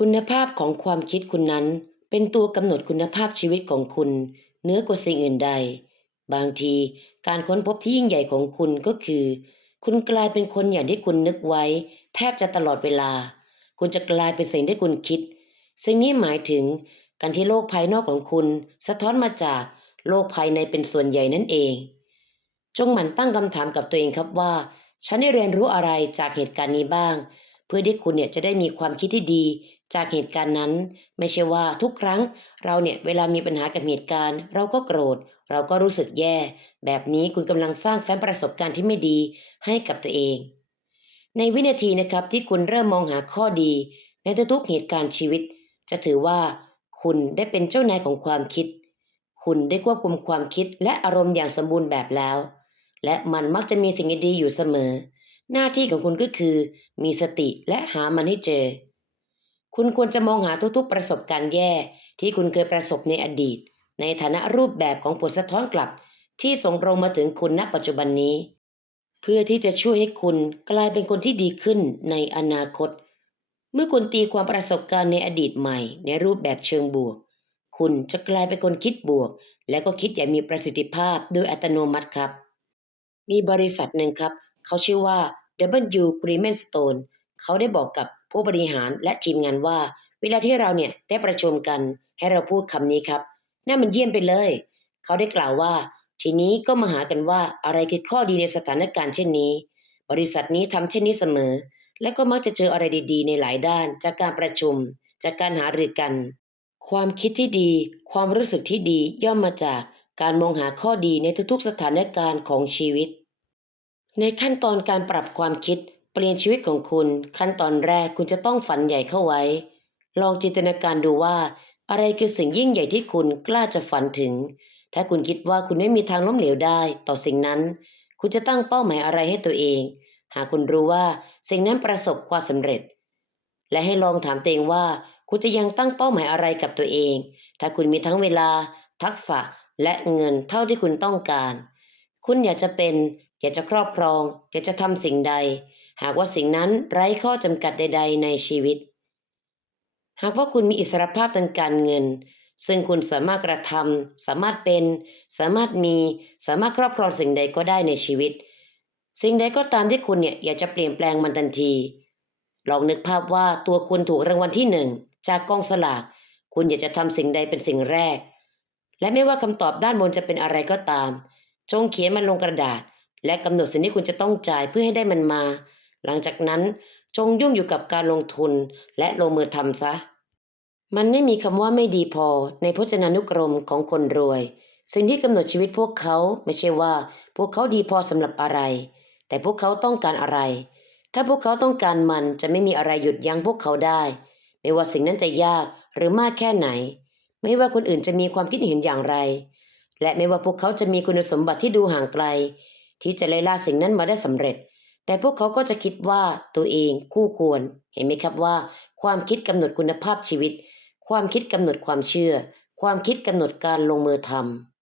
คุณภาพของความคิดคุณนั้น เป็นตัวกำหนดคุณภาพชีวิตของคุณเหนือกว่าสิ่งอื่นใด บางทีการค้นพบที่ยิ่งใหญ่ของคุณก็คือ คุณกลายเป็นคนอย่างที่คุณนึกไว้ แทบจะตลอดเวลา คุณจะกลายเป็นสิ่งที่คุณคิด สิ่งนี้หมายถึงการที่โลกภายนอกของคุณ สะท้อนมาจากโลกภายในเป็นส่วนใหญ่นั่นเอง จงหมั่นตั้งคำถามกับตัวเองครับว่า ฉันได้เรียนรู้อะไรจากเหตุการณ์นี้บ้าง เพื่อที่คุณเนี่ยจะได้มีความคิดที่ดี จากเหตุการณ์นั้น ไม่ใช่ว่าทุกครั้งเราเนี่ยเวลามีปัญหากับเหตุการณ์ เราก็โกรธ เราก็รู้สึกแย่ แบบนี้คุณกำลังสร้างแฟ้มประสบการณ์ที่ไม่ดีให้กับตัวเอง ในวินาทีนะครับที่คุณเริ่มมองหาข้อดี ในทุกๆเหตุการณ์ชีวิต จะถือว่า คุณได้เป็นเจ้านายของความคิด คุณได้ควบคุมความคิดและอารมณ์อย่างสมบูรณ์แบบแล้ว และมันมักจะมีสิ่งดีๆอยู่เสมอ หน้าที่ของคุณก็คือ มีสติและหามันให้เจอ คุณควรจะมองหาทุกๆประสบการณ์แย่ ที่คุณเคยประสบในอดีต ในฐานะรูปแบบของผลสะท้อนกลับ ที่ส่งตรงมาถึงคุณณปัจจุบันนี้ เพื่อที่จะช่วยให้คุณกลายเป็นคนที่ดีขึ้นในอนาคต เมื่อคุณตีความประสบการณ์ในอดีตใหม่ ในรูปแบบเชิงบวก คุณจะกลายเป็นคนคิดบวก และก็คิดอย่างมีประสิทธิภาพโดยอัตโนมัติครับ มีบริษัทหนึ่งครับ เขาชื่อว่า W. Greenstone เขาได้บอกกับผู้บริหารและทีมงานว่า เวลาที่เราเนี่ยได้ประชุมกันให้เราพูดคำนี้ครับน่ามันเยี่ยมไปเลย เขาได้กล่าวว่า ทีนี้ก็มาหากันว่าอะไรคือข้อดีในสถานการณ์เช่นนี้ บริษัทนี้ทำเช่นนี้เสมอ และก็มักจะเจออะไรดีๆ ในหลายด้าน จากการประชุม จากการหารือกัน ความคิดที่ดี ความรู้สึกที่ดีย่อมมาจากการมองหาข้อดีในทุกๆสถานการณ์ของชีวิต ในขั้นตอนการปรับความคิด เปลี่ยนชีวิตของคุณ ขั้นตอนแรกคุณจะต้องฝันใหญ่เข้าไว้ ลองจินตนาการดูว่า อะไรคือสิ่งยิ่งใหญ่ที่คุณกล้าจะฝันถึง ถ้าคุณคิดว่าคุณไม่มีทางล้มเหลวได้ ต่อสิ่งนั้น คุณจะตั้งเป้าหมายอะไรให้ตัวเอง หากคุณรู้ว่าสิ่งนั้นประสบความสำเร็จ และให้ลองถามตัวเองว่า คุณจะยังตั้งเป้าหมายอะไรกับตัวเอง ถ้าคุณมีทั้งเวลา ทักษะและเงินเท่าที่คุณต้องการ คุณอยากจะเป็น อยากจะครอบครอง อยากจะทำสิ่งใด หากว่าสิ่งนั้นไร้ข้อจำกัดใด ๆ ในชีวิต หากว่าคุณมีอิสรภาพทางการเงิน ซึ่งคุณสามารถกระทำสามารถเป็น สามารถมี สามารถครอบครองสิ่งใดก็ได้ในชีวิต สิ่งใดก็ตามที่คุณเนี่ยอยากจะเปลี่ยนแปลงมันทันที ลองนึกภาพว่าตัวคุณถูกรางวัลที่หนึ่งจากกองสลาก คุณอยากจะทำสิ่งใดเป็นสิ่งแรก และไม่ว่าคำตอบด้านบนจะเป็นอะไรก็ตาม จงเขียนมันลงกระดาษ และกำหนดสิ่งที่คุณจะต้องจ่ายเพื่อให้ได้มันมา หลังจากนั้นจงยุ่งอยู่กับการลงทุนและลงมือทำซะ มันไม่มีคำว่าไม่ดีพอในพจนานุกรมของคนรวย สิ่งที่กำหนดชีวิตพวกเขาไม่ใช่ว่าพวกเขาดีพอสำหรับอะไร แต่พวกเขาต้องการอะไร ถ้าพวกเขาต้องการมันจะไม่มีอะไรหยุดยั้งพวกเขาได้ ไม่ว่าสิ่งนั้นจะยากหรือมากแค่ไหน ไม่ว่าคนอื่นจะมีความคิดเห็นอย่างไร และไม่ว่าพวกเขาจะมีคุณสมบัติที่ดูห่างไกล ที่จะไล่ล่าสิ่งนั้นมาได้สำเร็จ แต่พวกเขาก็จะคิดว่าตัวเองคู่ควร เห็นไหมครับว่า ความคิดกำหนดคุณภาพชีวิต ความคิดกำหนดความเชื่อ ความคิดกำหนดการลงมือทำ